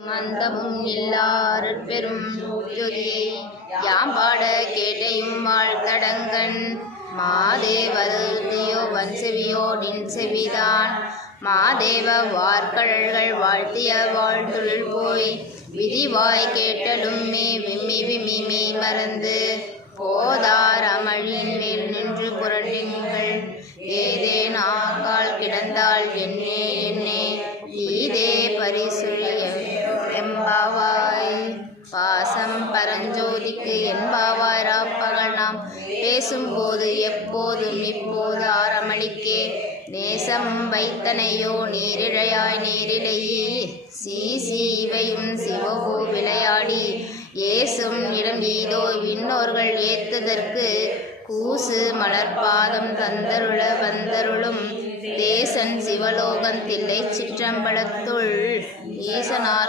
மந்தமும் இல்லார் பெரும் ஜோதியை யாம்பாட கேட்டையும் வாழ்த்தடங்கன் மாதேவதியோ வன்செவியோ நின் செவிதான் மாதேவ வார்கழல்கள் வாழ்த்திய வாழ்த்துள் போய் விதிவாய் கேட்டலும் விம்மி மறந்து போதார் அமழியின் மேல் நின்று புரட்டுங்கள் ஏதேன் ஆக்கால் கிடந்தால் என்னே ஈதே பரிசுழி எம்பாவாய் பாசம் பரஞ்சோதிக்கு என்பாவாய் ராப்பகல் நாம் பேசும்போது எப்போதும் இப்போது ஆரமளிக்கே நேசம் வைத்தனையோ நீரிழையாய் நேரிழையே இவையும் சிவவோ விளையாடி ஏசும் இடம் ஈதோ விண்ணோர்கள் ஏத்துதற்கு கூசு மலர்பாதம் தந்தருள வந்தருளும் தேசன் சிவலோகன் தில்லை சிற்றம்பலத்துள் ஈசனார்